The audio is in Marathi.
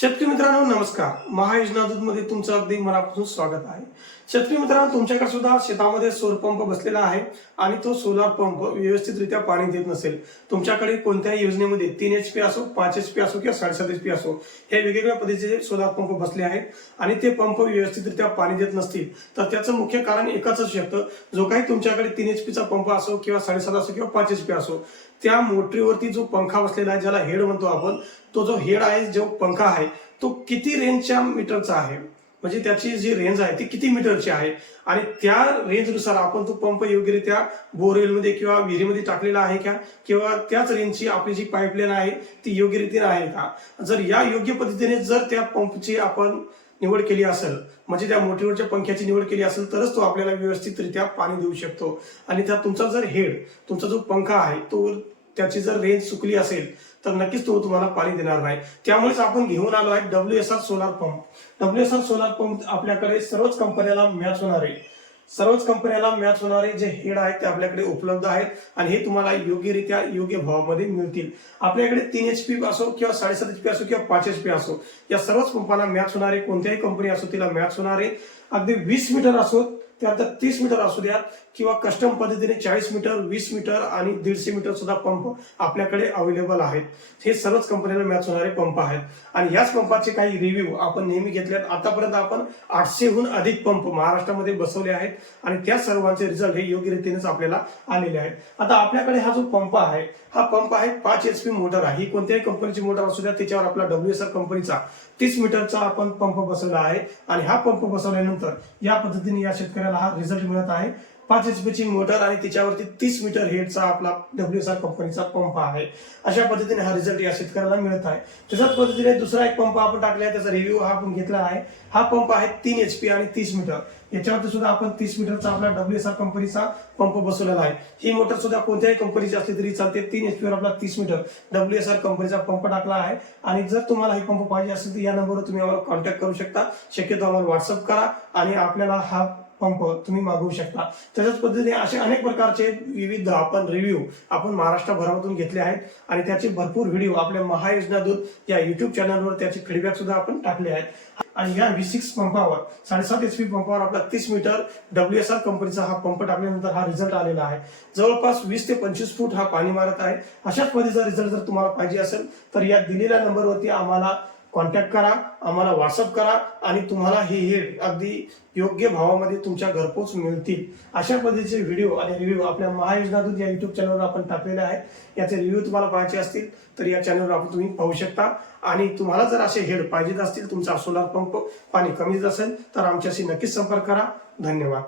शेतकरी मित्रांनो नमस्कार. महायोजना मध्ये तुमचं अगदी मनापासून स्वागत आहे. शेतकरी मित्रांनो तुमच्याकडे सुद्धा शेतामध्ये सौर पंप बसलेला आहे आणि तो सोलार पंप व्यवस्थितरित्या पाणी देत नसेल. तुमच्याकडे कोणत्याही योजनेमध्ये तीन एच पी असो पाच एच पी असो किंवा साडेसात एच पी असो हे वेगवेगळ्या पद्धतीचे सोलार पंप बसले आहेत आणि ते पंप व्यवस्थितरित्या पाणी देत नसतील. तर त्याचं मुख्य कारण एकच असू शकतं जो काही तुमच्याकडे तीन एच पीचा पंप असो किंवा साडेसात असो किंवा पाच एच पी असो त्या मोटरीवरती जो पंखा बसलेला आहे ज्याला हेड म्हणतो आपण तो जो हेड आहे जो पंखा आहे तो किती रेंजच्या मीटरचा आहे? म्हणजे त्याची जी रेंज आहे ती किती मीटरची आहे? आणि त्या रेंजनुसार आपण तो पंप योग्यरित्या बोरवेलमध्ये किंवा विहिरीमध्ये टाकलेला आहे का? किंवा त्याच रेंजची आपली जी पाईपलाईन आहे ती योग्यरीतीने आहे का? जर या योग्य पद्धतीने जर त्या पंपची आपण निवड केली असेल म्हणजे त्या मोठीवरच्या पंख्याची निवड केली असेल तरच तो आपल्याला व्यवस्थितरित्या पाणी देऊ शकतो. आणि त्या तुमचा जर हेड तुमचा जो पंखा आहे तो त्याची जर रेंज चुकली असेल तर नक्कीच तो तुम्हाला पाणी देणार नाही. त्यामुळेच आपण घेऊन आलो आहे W S R solar pump W S R solar pump आपल्याकडे सर्वच कंपन्याला मॅच होणारे सर्वच कंपन्याला मॅच होणारे जे हेड आहेत ते आपल्याकडे उपलब्ध आहेत आणि हे तुम्हाला योग्यरित्या योग्य भावामध्ये मिळतील. आपल्याकडे तीन एच पी असो किंवा साडेसात एच पी असो किंवा पाच एच पी असो या सर्वच पंपाला मॅच होणारे कोणत्याही कंपनी असो तिला मॅच होणारे अगदी वीस मीटर असो त्यानंतर तीस मीटर असू द्या किंवा कस्टम पद्धतीने चाळीस मीटर वीस मीटर आणि दीडशे मीटर सुद्धा पंप आपल्याकडे अवेलेबल आहेत. हे सर्वच कंपनीला मॅच होणारे पंप आहेत. आणि याच पंपाचे काही रिव्ह्यू आपण नेहमी घेतलेत. आतापर्यंत आपण आठशेहून अधिक पंप महाराष्ट्रामध्ये बसवले आहेत आणि त्या सर्वांचे रिझल्ट हे योग्य रीतीनेच आपल्याला आलेले आहेत. आता आपल्याकडे हा जो पंप आहे हा पंप आहे पाच एच पी मोटर आहे. ही कोणत्याही कंपनीची मोटर असू द्या त्याच्यावर आपला डब्ल्यू एस आर कंपनीचा तीस मीटरचा आपण पंप बसवला आहे. आणि हा पंप बसवल्यानंतर या पद्धतीने या आपल्याला हा रिझल्ट मिळत आहे. पाच एचपीची मोटर आणि त्याच्यावरती तीस मीटर हेडचा आपला डब्ल्यू एस आर कंपनीचा पंप आहे. अशा पद्धतीने हा रिझल्ट या शेतकऱ्याला मिळत आहे. तशाच पद्धतीने दुसरा एक पंप आपण टाकला आहे त्याचा रिव्ह्यू हा आपण घेतला आहे. हा पंप आहे तीन एच पी आणि तीस मीटर याच्यावरती सुद्धा आपण तीस मीटरचा आपला डब्ल्यू एस आर कंपनीचा पंप बसवलेला आहे. ही मोटर सुद्धा कोणत्याही कंपनीची असली तरी चालते. तीन एच वर आपला तीस मीटर डब्ल्यू एस आर कंपनीचा पंप टाकला आहे. आणि जर तुम्हाला हे पंप पाहिजे असेल तर या नंबरवर तुम्ही आम्हाला कॉन्टॅक्ट करू शकता. शक्यतो आम्हाला व्हॉट्सअप करा आणि आपल्याला हा पंप तुम्ही मागवू शकता. तशाच पद्धतीने असे अनेक प्रकारचे विविध आपण रिव्ह्यू आपण महाराष्ट्रभरामधून घेतले आहेत आणि त्याचे भरपूर व्हिडिओ आपल्या महायोजना दूत या युट्यूब चॅनलवर त्याचे फीडबॅक सुद्धा आपण टाकले आहेत. आणि या व्ही सिक्स पंपावर साडेसात एच पी पंपावर आपला तीस मीटर डब्ल्यू एस आर कंपनीचा हा पंप टाकल्यानंतर हा रिझल्ट आलेला आहे. जवळपास वीस ते पंचवीस फूट हा पाणी मारत आहे. अशाच पद्धतीचा रिझल्ट जर तुम्हाला पाहिजे असेल तर या दिलेल्या नंबरवरती आम्हाला कॉन्टॅक्ट करा आम्हाला व्हॉट्सअप करा आणि तुम्हाला हे हेड अगदी योग्य भावामध्ये तुमच्या घरपोच मिळतील. अशा पद्धतीचे व्हिडिओ आणि रिव्ह्यू आपल्या महायोजनातून या युट्यूब चॅनलवर आपण टाकलेले आहेत. याचे रिव्ह्यू तुम्हाला पाहायचे असतील तर या चॅनलवर आपण तुम्ही पाहू शकता. आणि तुम्हाला जर असे हेड पाहिजेत असतील तुमचा सोलार पंप पाणी कमीच असेल तर आमच्याशी नक्कीच संपर्क करा. धन्यवाद.